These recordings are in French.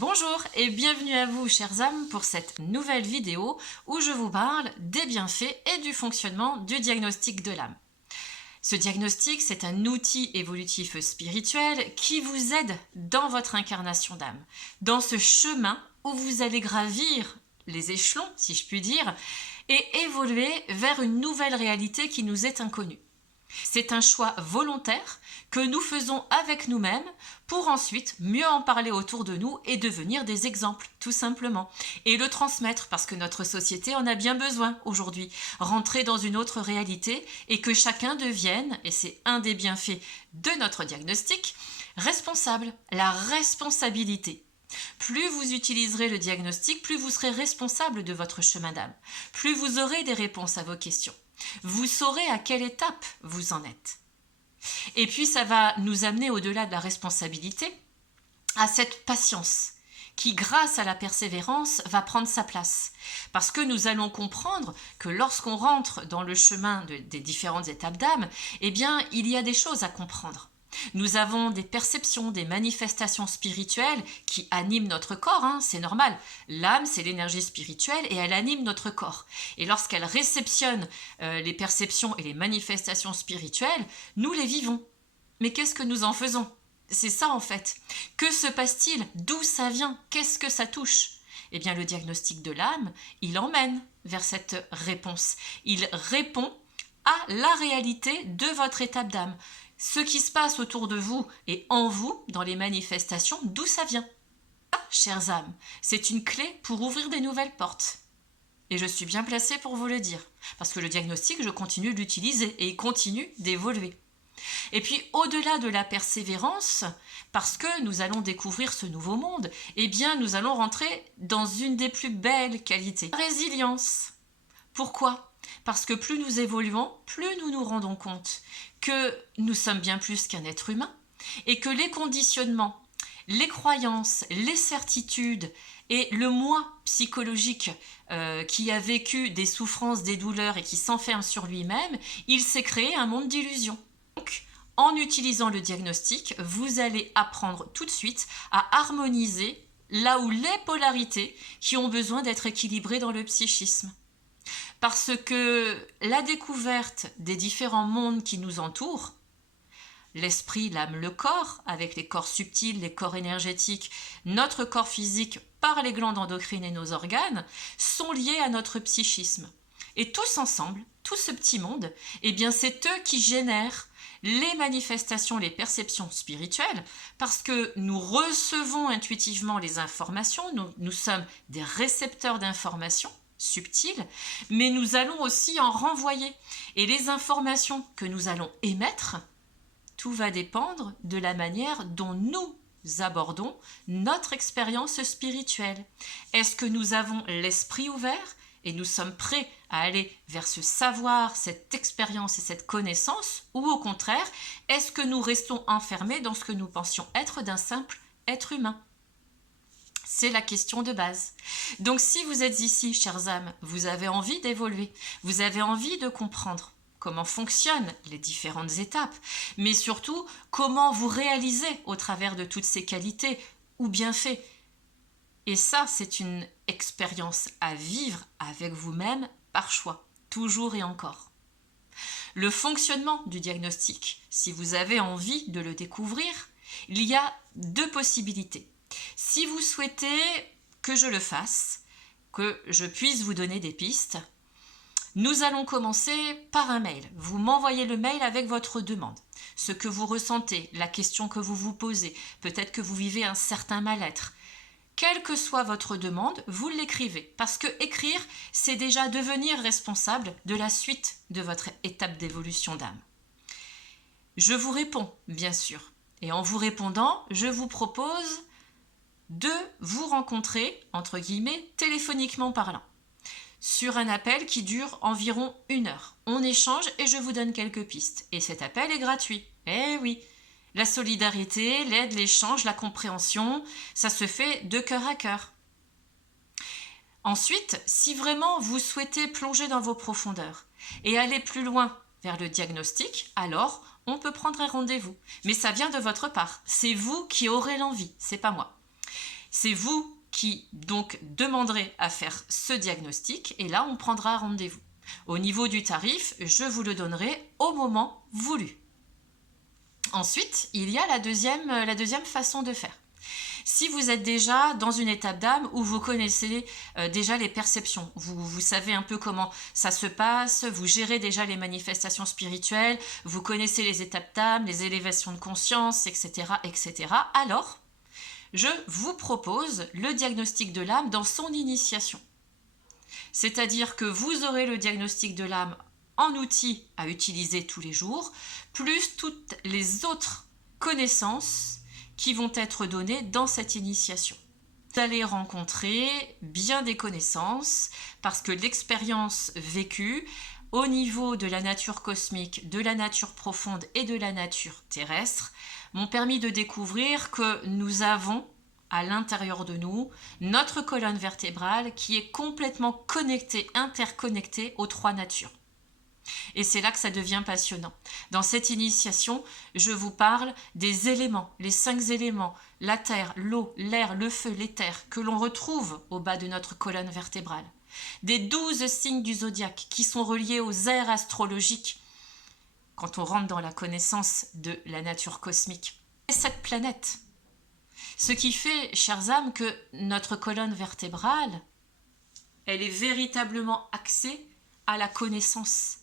Bonjour et bienvenue à vous, chères âmes, pour cette nouvelle vidéo où je vous parle des bienfaits et du fonctionnement du diagnostic de l'âme. Ce diagnostic, c'est un outil évolutif spirituel qui vous aide dans votre incarnation d'âme, dans ce chemin où vous allez gravir les échelons, si je puis dire, et évoluer vers une nouvelle réalité qui nous est inconnue. C'est un choix volontaire que nous faisons avec nous-mêmes pour ensuite mieux en parler autour de nous et devenir des exemples, tout simplement. Et le transmettre parce que notre société en a bien besoin aujourd'hui. Rentrer dans une autre réalité et que chacun devienne, et c'est un des bienfaits de notre diagnostic, responsable. La responsabilité. Plus vous utiliserez le diagnostic, plus vous serez responsable de votre chemin d'âme. Plus vous aurez des réponses à vos questions. Vous saurez à quelle étape vous en êtes. Et puis ça va nous amener au-delà de la responsabilité à cette patience qui, grâce à la persévérance, va prendre sa place. Parce que nous allons comprendre que lorsqu'on rentre dans le chemin des différentes étapes d'âme, eh bien, il y a des choses à comprendre. Nous avons des perceptions, des manifestations spirituelles qui animent notre corps, c'est normal. L'âme, c'est l'énergie spirituelle et elle anime notre corps. Et lorsqu'elle réceptionne les perceptions et les manifestations spirituelles, nous les vivons. Mais qu'est-ce que nous en faisons? C'est ça en fait. Que se passe-t-il? D'où ça vient? Qu'est-ce que ça touche? Eh bien, le diagnostic de l'âme, il emmène vers cette réponse. Il répond à la réalité de votre étape d'âme. Ce qui se passe autour de vous et en vous, dans les manifestations, d'où ça vient. Ça, chères âmes, c'est une clé pour ouvrir des nouvelles portes. Et je suis bien placée pour vous le dire, parce que le diagnostic, je continue de l'utiliser et il continue d'évoluer. Et puis, au-delà de la persévérance, parce que nous allons découvrir ce nouveau monde, eh bien, nous allons rentrer dans une des plus belles qualités. La résilience. Pourquoi ? Parce que plus nous évoluons, plus nous nous rendons compte que nous sommes bien plus qu'un être humain et que les conditionnements, les croyances, les certitudes et le moi psychologique qui a vécu des souffrances, des douleurs et qui s'enferme sur lui-même, il s'est créé un monde d'illusions. Donc, en utilisant le diagnostic, vous allez apprendre tout de suite à harmoniser là où les polarités qui ont besoin d'être équilibrées dans le psychisme. Parce que la découverte des différents mondes qui nous entourent, l'esprit, l'âme, le corps, avec les corps subtils, les corps énergétiques, notre corps physique par les glandes endocrines et nos organes, sont liés à notre psychisme. Et tous ensemble, tout ce petit monde, eh bien c'est eux qui génèrent les manifestations, les perceptions spirituelles, parce que nous recevons intuitivement les informations, nous sommes des récepteurs d'informations, subtiles, mais nous allons aussi en renvoyer. Et les informations que nous allons émettre, tout va dépendre de la manière dont nous abordons notre expérience spirituelle. Est-ce que nous avons l'esprit ouvert et nous sommes prêts à aller vers ce savoir, cette expérience et cette connaissance, ou au contraire, est-ce que nous restons enfermés dans ce que nous pensions être d'un simple être humain? C'est la question de base. Donc si vous êtes ici, chères âmes, vous avez envie d'évoluer, vous avez envie de comprendre comment fonctionnent les différentes étapes, mais surtout comment vous réalisez au travers de toutes ces qualités ou bienfaits. Et ça, c'est une expérience à vivre avec vous-même par choix, toujours et encore. Le fonctionnement du diagnostic, si vous avez envie de le découvrir, il y a deux possibilités. Si vous souhaitez que je le fasse, que je puisse vous donner des pistes, nous allons commencer par un mail. Vous m'envoyez le mail avec votre demande, ce que vous ressentez, la question que vous vous posez, peut-être que vous vivez un certain mal-être. Quelle que soit votre demande, vous l'écrivez, parce que écrire, c'est déjà devenir responsable de la suite de votre étape d'évolution d'âme. Je vous réponds, bien sûr, et en vous répondant, je vous propose de vous rencontrer, entre guillemets, téléphoniquement parlant, sur un appel qui dure environ 1 heure. On échange et je vous donne quelques pistes. Et cet appel est gratuit. Eh oui, la solidarité, l'aide, l'échange, la compréhension, ça se fait de cœur à cœur. Ensuite, si vraiment vous souhaitez plonger dans vos profondeurs et aller plus loin vers le diagnostic, alors on peut prendre un rendez-vous. Mais ça vient de votre part. C'est vous qui aurez l'envie, c'est pas moi. C'est vous qui donc demanderez à faire ce diagnostic et là on prendra rendez-vous. Au niveau du tarif, je vous le donnerai au moment voulu. Ensuite, il y a la deuxième façon de faire. Si vous êtes déjà dans une étape d'âme où vous connaissez déjà les perceptions, vous savez un peu comment ça se passe, vous gérez déjà les manifestations spirituelles, vous connaissez les étapes d'âme, les élévations de conscience, etc., etc., alors je vous propose le diagnostic de l'âme dans son initiation. C'est-à-dire que vous aurez le diagnostic de l'âme en outil à utiliser tous les jours, plus toutes les autres connaissances qui vont être données dans cette initiation. Vous allez rencontrer bien des connaissances parce que l'expérience vécue au niveau de la nature cosmique, de la nature profonde et de la nature terrestre m'ont permis de découvrir que nous avons à l'intérieur de nous notre colonne vertébrale qui est complètement connectée, interconnectée aux trois natures. Et c'est là que ça devient passionnant. Dans cette initiation, je vous parle des éléments, les 5 éléments, la terre, l'eau, l'air, le feu, l'éther, que l'on retrouve au bas de notre colonne vertébrale. Des 12 signes du zodiaque qui sont reliés aux aires astrologiques quand on rentre dans la connaissance de la nature cosmique. Et cette planète. Ce qui fait, chères âmes, que notre colonne vertébrale, elle est véritablement axée à la connaissance.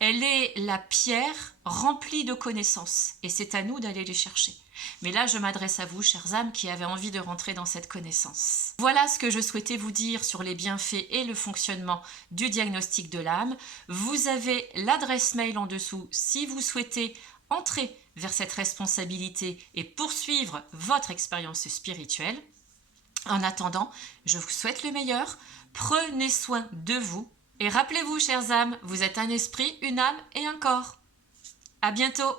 Elle est la pierre remplie de connaissances et c'est à nous d'aller les chercher. Mais là, je m'adresse à vous, chères âmes, qui avez envie de rentrer dans cette connaissance. Voilà ce que je souhaitais vous dire sur les bienfaits et le fonctionnement du diagnostic de l'âme. Vous avez l'adresse mail en dessous si vous souhaitez entrer vers cette responsabilité et poursuivre votre expérience spirituelle. En attendant, je vous souhaite le meilleur. Prenez soin de vous. Et rappelez-vous, chères âmes, vous êtes un esprit, une âme et un corps. À bientôt!